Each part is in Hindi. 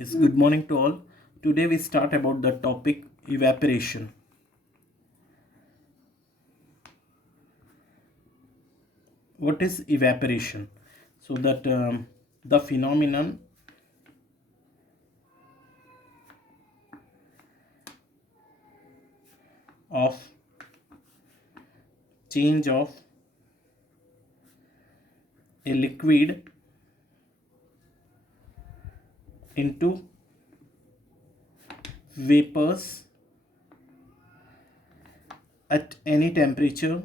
Yes, good morning to all. Today we start about the topic evaporation. What is evaporation? So that the phenomenon of change of a liquid into vapors at any temperature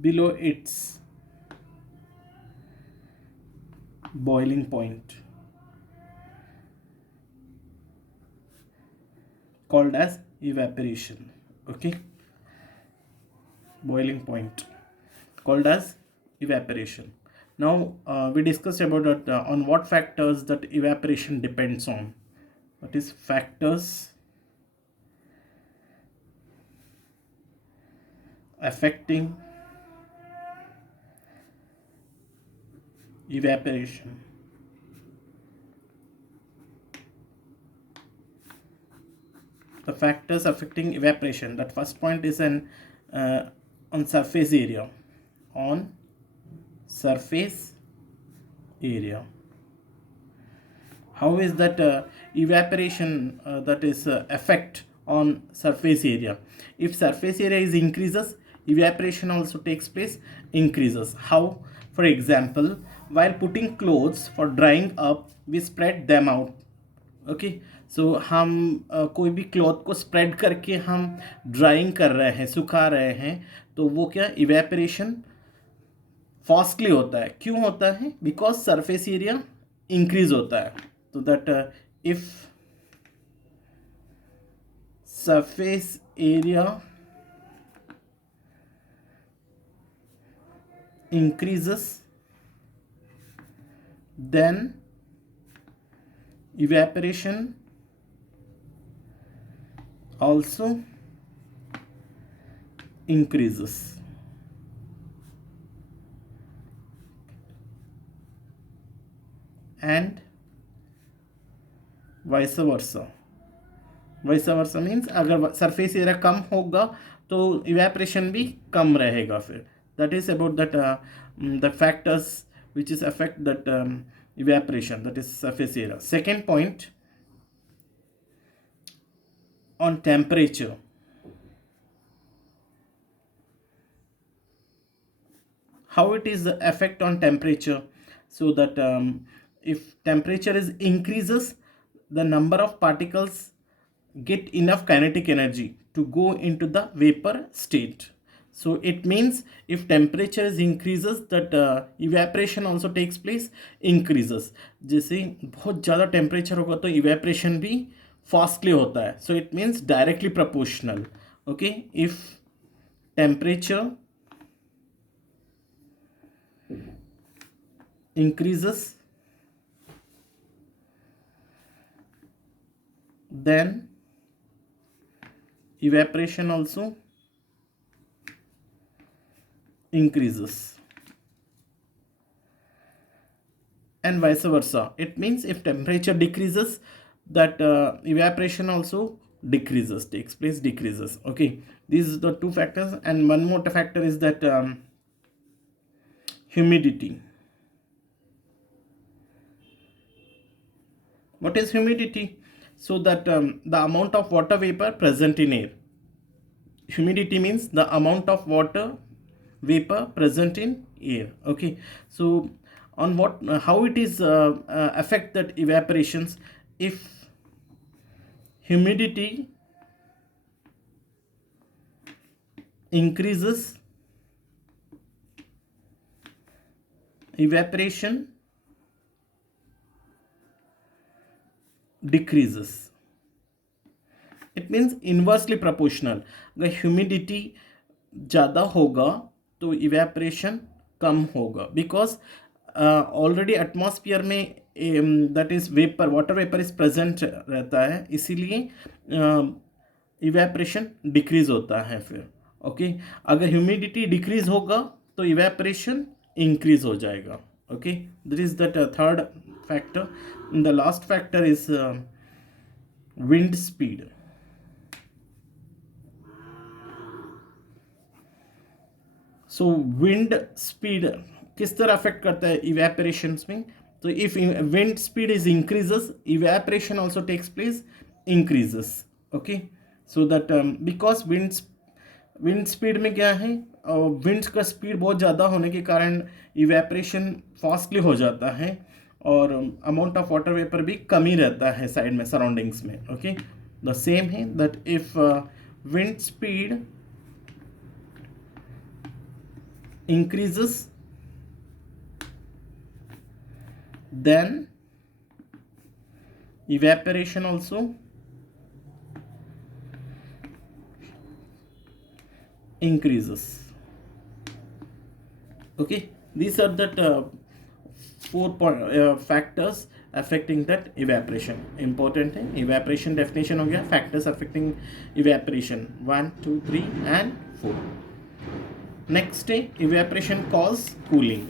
below its boiling point called as evaporation. Okay, boiling point called as evaporation. Now we discussed about that on what factors that evaporation depends on. That is factors affecting evaporation. The factors affecting evaporation. That first point is on surface area. On surface area. How is that evaporation that is effect on surface area? If surface area is increases, evaporation also takes place, increases. How? For example, while putting clothes for drying up, we spread them out. Okay so हम कोई भी क्लॉथ को स्प्रेड करके हम ड्राइंग कर रहे हैं, सुखा रहे हैं, तो वो क्या इवेपरेशन फास्टली होता है. क्यों होता है? बिकॉज सरफेस एरिया इंक्रीज होता है. तो that if surface area increases, then evaporation also increases. And vice versa. Vice versa means अगर सरफेस एरिया कम होगा तो इवेपरेशन भी कम रहेगा. फिर that is about that the factors which is affect that evaporation, that is surface area. Second point on temperature. How it is the effect on temperature? So that if temperature is increases, the number of particles get enough kinetic energy to go into the vapor state. So it means if temperature is increases, that evaporation also takes place, increases. जैसे बहुत ज़्यादा टेम्परेचर होगा तो evaporation भी फास्टली होता है. So it means directly proportional. Okay, if temperature increases, then evaporation also increases, and vice versa. It means if temperature decreases, that evaporation also decreases, takes place, decreases. Okay, these are the two factors. And one more factor is that humidity. What is humidity? So that the amount of water vapor present in air. Humidity means the amount of water vapor present in air. Okay, so on what how it is affect that evaporations? If humidity increases, evaporation decreases. It means inversely proportional. अगर ह्यूमिडिटी ज़्यादा होगा तो इवेपरेशन कम होगा, बिकॉज ऑलरेडी एटमॉस्फेयर में that is vapour, water vapour is present रहता है, इसीलिए इवेपरेशन डिक्रीज होता है. फिर ओके अगर ह्यूमिडिटी डिक्रीज होगा तो इवेपोरेशन इंक्रीज हो जाएगा. Okay this is the third factor. The last factor is wind speed. So wind speed किस तरह अफेक्ट करता है इवेपोरेशन में. तो if wind speed is increases evaporation also takes place increases. Okay so that because wind speed में क्या है, विंड का स्पीड बहुत ज़्यादा होने के कारण इवेपोरेशन फास्टली हो जाता है और अमाउंट ऑफ वाटर वेपर भी कम ही रहता है साइड में सराउंडिंग्स में. ओके द सेम है that if wind speed increases then evaporation also increases. Okay these are the factors affecting that evaporation. Important है. evaporation definition हो गया. factors affecting evaporation 1 2 3 and 4. Next day, evaporation cause cooling.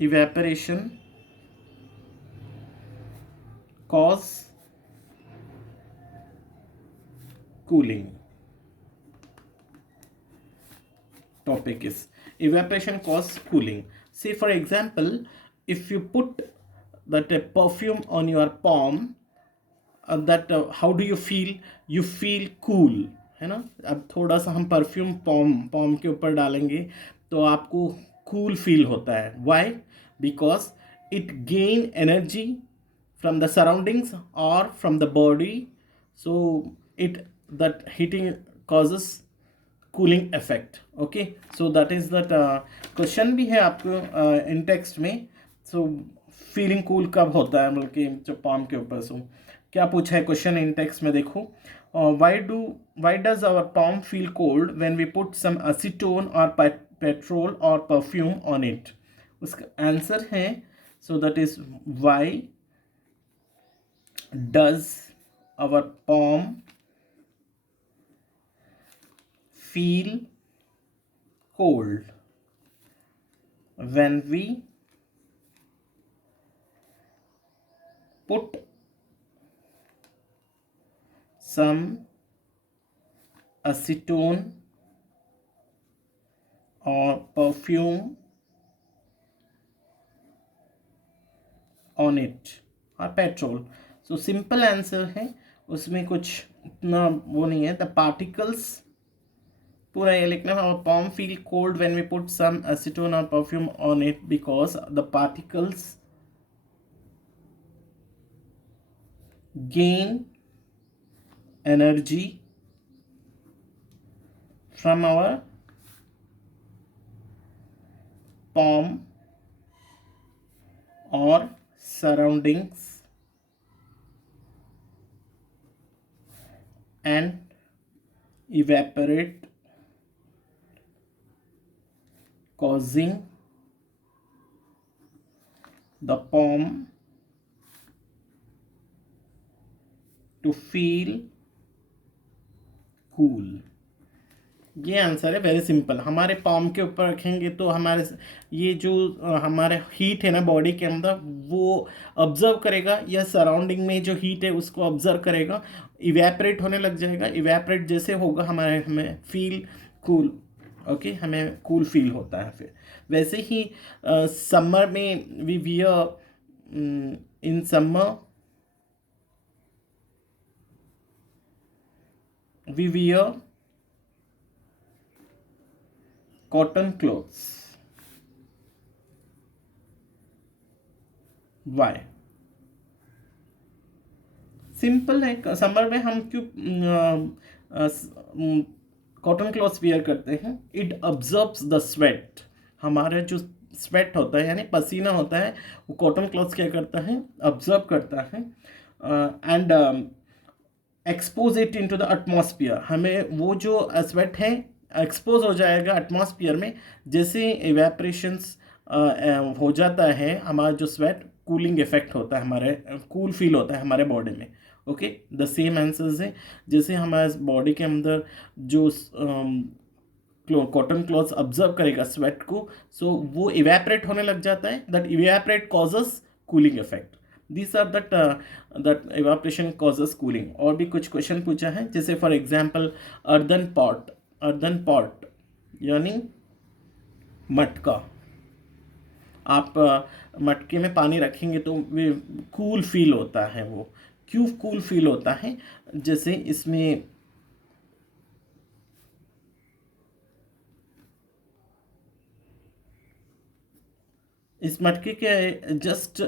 Evaporation cause cooling. Topic is evaporation cause cooling. Say for example, if you put that perfume on your palm, that how do you feel cool है ना. अब थोड़ा सा हम परफ्यूम पॉम के ऊपर डालेंगे तो आपको कूल फील होता है. Why because it gain energy from the surroundings और from the body. So it that heating causes cooling effect. Okay so that is that question भी है आपको इन टेक्स्ट में. सो फीलिंग कूल कब होता है मतलब कि जो पॉम के ऊपर. सो क्या पूछा है क्वेश्चन इन टेक्स्ट में देखो. Why does our palm feel cold when we put some acetone और पेट्रोल और परफ्यूम ऑन इट. उसका आंसर है so that is why does our palm feel cold when we put some acetone or perfume on it or petrol. So simple answer है उसमें कुछ इतना वो नहीं है. The particles पूरा ये लिखना है. Our palm feel cold when we put some acetone or perfume on it because the particles gain energy from our palm or surroundings and evaporate, causing the palm to feel cool. ये आंसर है. Very simple. हमारे palm के ऊपर रखेंगे तो हमारे ये जो हमारे हीट है ना बॉडी के अंदर वो ऑब्जर्व करेगा या सराउंडिंग में जो हीट है उसको ऑब्जर्व करेगा. इवेपरेट होने लग जाएगा. इवेपरेट जैसे होगा हमें फील कूल. ओके हमें कूल फील होता है. फिर वैसे ही समर में we wear in summer we wear cotton clothes. Why? Simple है. समर में हम क्यों कॉटन क्लॉथ्स वियर करते हैं? It absorbs the sweat. हमारा जो स्वेट होता है यानी पसीना होता है वो कॉटन क्लॉथ्स क्या करता है, अब्जॉर्ब करता है and expose it into the atmosphere. हमें वो जो स्वेट है एक्सपोज हो जाएगा एटमॉस्फेयर में. जैसे इवेपरेशंस हो जाता है हमारा जो स्वेट कूलिंग इफेक्ट होता है, हमारे कूल फील होता है हमारे बॉडी में। ओके, द सेम आंसर्स है। जैसे हमारे बॉडी के अंदर जो कॉटन क्लॉथ्स ऑब्जर्व करेगा स्वेट को, सो वो इवेपरेट होने लग जाता है, that evaporate causes cooling effect. This are that evaporation causes cooling. और भी कुछ क्वेश्चन पूछा है, जैसे फॉर एग्जांपल अर्दन पॉट यानी मटका। आप मटके में पानी रखेंगे तो कूल फील होता है। वो क्यों कूल फील होता है? जैसे इसमें इस मटके के जस्ट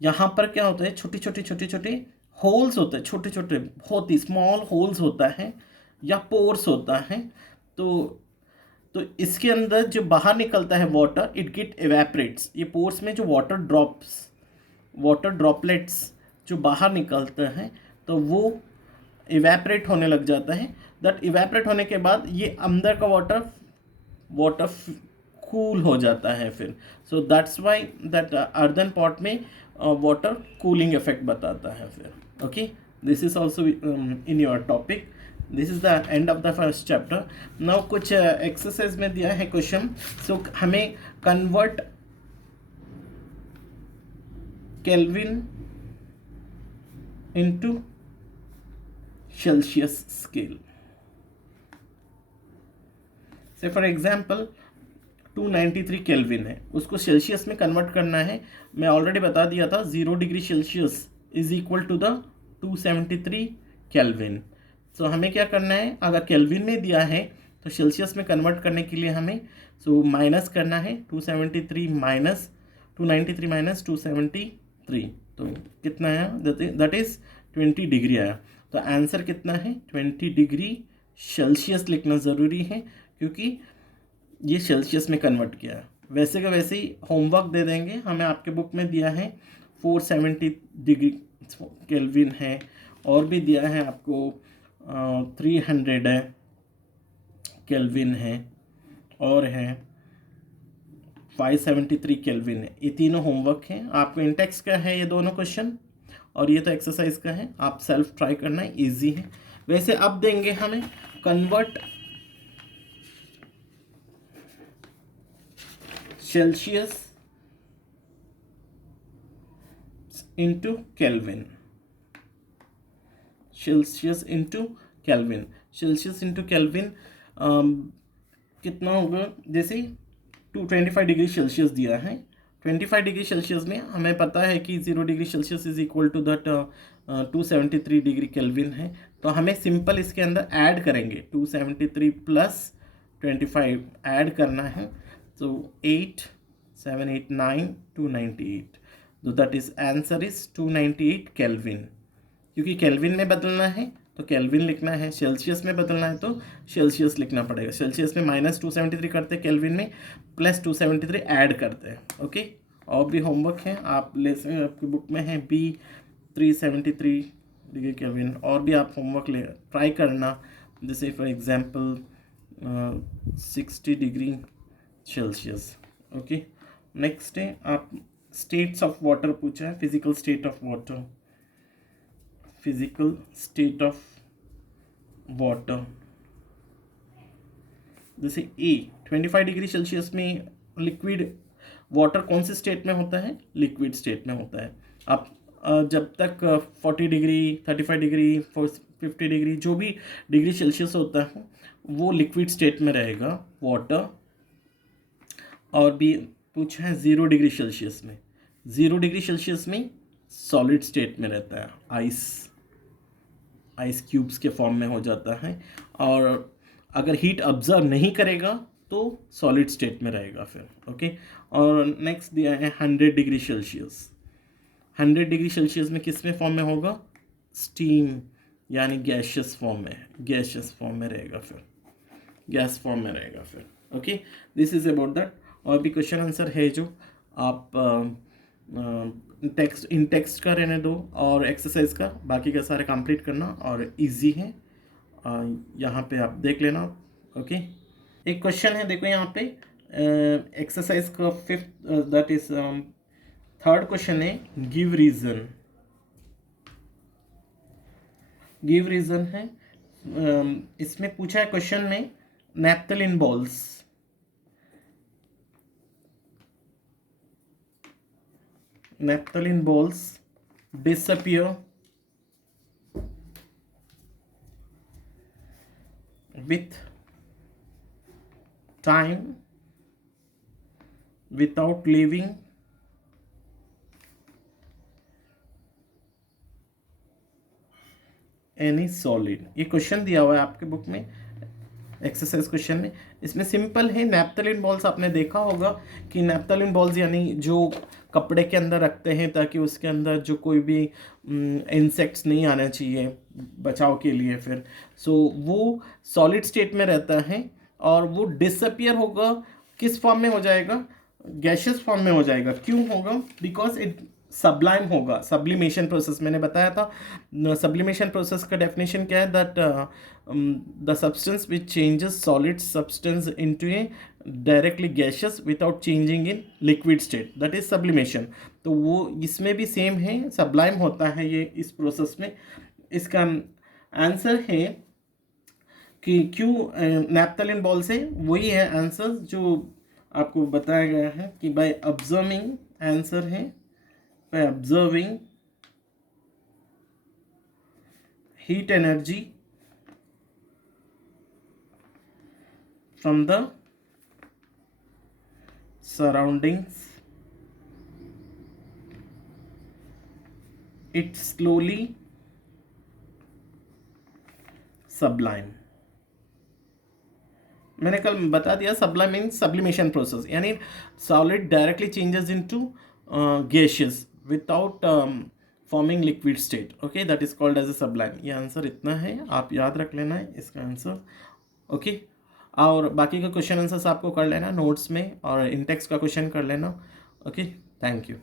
यहाँ पर क्या होता है, छोटे छोटे होल्स होते हैं, छोटे छोटे बहुत ही स्मॉल होल्स होता है या पोर्स होता है। तो इसके अंदर जो बाहर निकलता है वाटर, इट गेट इवेपरेट्स। ये पोर्स में जो वाटर ड्रॉपलेट्स जो बाहर निकलते हैं, तो वो इवेपरेट होने लग जाता है। दैट इवेपरेट होने के बाद ये अंदर का वाटर कूल हो जाता है फिर। So that's why that earthen pot में वाटर कूलिंग इफेक्ट बताता है फिर। Okay, this is also in your topic. This is the end of the first chapter. Now कुछ एक्सरसाइज में दिया है क्वेश्चन। सो हमें convert kelvin into Celsius scale. से फॉर एग्जाम्पल 293 केल्विन है, उसको सेल्सियस में कन्वर्ट करना है। मैं ऑलरेडी बता दिया था 0 degree Celsius is equal to the 273 kelvin. So हमें क्या करना है, अगर केल्विन में दिया है तो सेल्सियस में कन्वर्ट करने के लिए हमें माइनस करना है। 293 माइनस 273, तो कितना आया? दैट इज 20 डिग्री आया। तो आंसर कितना है? 20 डिग्री सेल्सियस लिखना ज़रूरी है, क्योंकि ये सेल्सियस में कन्वर्ट किया है। वैसे का वैसे ही होमवर्क दे देंगे। हमें आपके बुक में दिया है 470 डिग्री केल्विन है, और भी दिया है आपको 300 है केल्विन है, और है 573 केल्विन है। ये तीनों होमवर्क हैं आपको। इंटेक्स का है ये दोनों क्वेश्चन, और ये तो एक्सरसाइज का है। आप सेल्फ ट्राई करना है, ईजी है। वैसे अब देंगे हमें convert Celsius into kelvin. Celsius into kelvin कितना होगा? जैसे 225 डिग्री सेल्सियस दिया है। 25 डिग्री सेल्सियस में हमें पता है कि 0 degree Celsius is equal to that 273 degree Kelvin है। तो हमें सिंपल इसके अंदर ऐड करेंगे, 273 प्लस 25 ऐड करना है। So 8, 7, 8, 9, 298. So that is answer is 298 kelvin. क्योंकि केल्विन में बदलना है तो केल्विन लिखना है, सेल्सियस में बदलना है तो सेल्सियस लिखना पड़ेगा। सेल्सियस में माइनस 273 करते हैं, केल्विन में प्लस 273 ऐड करते हैं। ओके, और भी होमवर्क है, आप ले सकते, आपकी बुक में है B 373 डिग्री केल्विन। और भी आप होमवर्क ले ट्राई करना, जैसे for example 60 degree Celsius. Okay, next है आप स्टेट्स ऑफ वाटर पूछा है। फिजिकल स्टेट ऑफ वाटर, जैसे 25 डिग्री सेल्सियस में लिक्विड वाटर कौन से स्टेट में होता है? लिक्विड स्टेट में होता है। आप जब तक 40 डिग्री 35 डिग्री 50 डिग्री जो भी डिग्री सेल्सियस होता है वो लिक्विड स्टेट में रहेगा वाटर। और भी पूछा है 0 डिग्री सेल्सियस में, 0 डिग्री सेल्सियस में सॉलिड स्टेट में रहता है, आइस क्यूब्स के फॉर्म में हो जाता है। और अगर हीट ऑब्जर्व नहीं करेगा तो सॉलिड स्टेट में रहेगा फिर। ओके, और नेक्स्ट दिया है 100 डिग्री सेल्सियस। 100 डिग्री सेल्सियस में किस में फॉर्म में होगा? स्टीम यानी गैशियस फॉर्म में रहेगा फिर, गैस फॉर्म में रहेगा फिर। Okay, this is about that. और भी क्वेश्चन आंसर है जो आप टेक्स्ट का रहने दो, और एक्सरसाइज का बाकी का सारे कंप्लीट करना, और इजी है। यहाँ पे आप देख लेना। ओके, एक क्वेश्चन है, देखो यहाँ पे एक्सरसाइज का 5th that is third question है गिव रीजन। गिव रीजन है, इसमें पूछा है क्वेश्चन में naphthalene balls, naphthalene balls disappear with time without leaving any solid. ये क्वेश्चन दिया हुआ है आपके बुक में, एक्सरसाइज क्वेश्चन में। इसमें सिंपल है, नैप्थेलिन बॉल्स आपने देखा होगा कि नैप्थेलिन बॉल्स यानी जो कपड़े के अंदर रखते हैं ताकि उसके अंदर जो कोई भी इंसेक्ट्स नहीं आना चाहिए बचाव के लिए, फिर सो वो सॉलिड स्टेट में रहता है और वो डिसअपियर होगा, किस फॉर्म में हो जाएगा, गैशियस फॉर्म में हो जाएगा। क्यों होगा? बिकॉज इट सब्लाइम होगा, सब्लिमेशन प्रोसेस मैंने बताया था। सब्लिमेशन प्रोसेस का डेफिनेशन क्या है? That the substance which changes solid substance into A directly gaseous without changing in liquid state, that is sublimation. तो वो इसमें भी सेम है, सब्लाइम होता है ये इस प्रोसेस में। इसका आंसर है कि क्यों नैप्थेलिन बॉल से, वही है आंसर जो आपको बताया गया है कि बाय ऑब्जर्विंग, आंसर है by observing heat energy from the surroundings, it slowly sublime। मैंने कल बता दिया, सब्लाइम मीन्स सब्लिमेशन प्रोसेस, यानी solid directly changes into gaseous without forming liquid state, okay, that is called as a sublime। ये आंसर इतना है, आप याद रख लेना है इसका आंसर, ओके। और बाकी का क्वेश्चन आंसर्स आपको कर लेना नोट्स में, और इन टेक्स्ट का क्वेश्चन कर लेना, ओके। Thank you.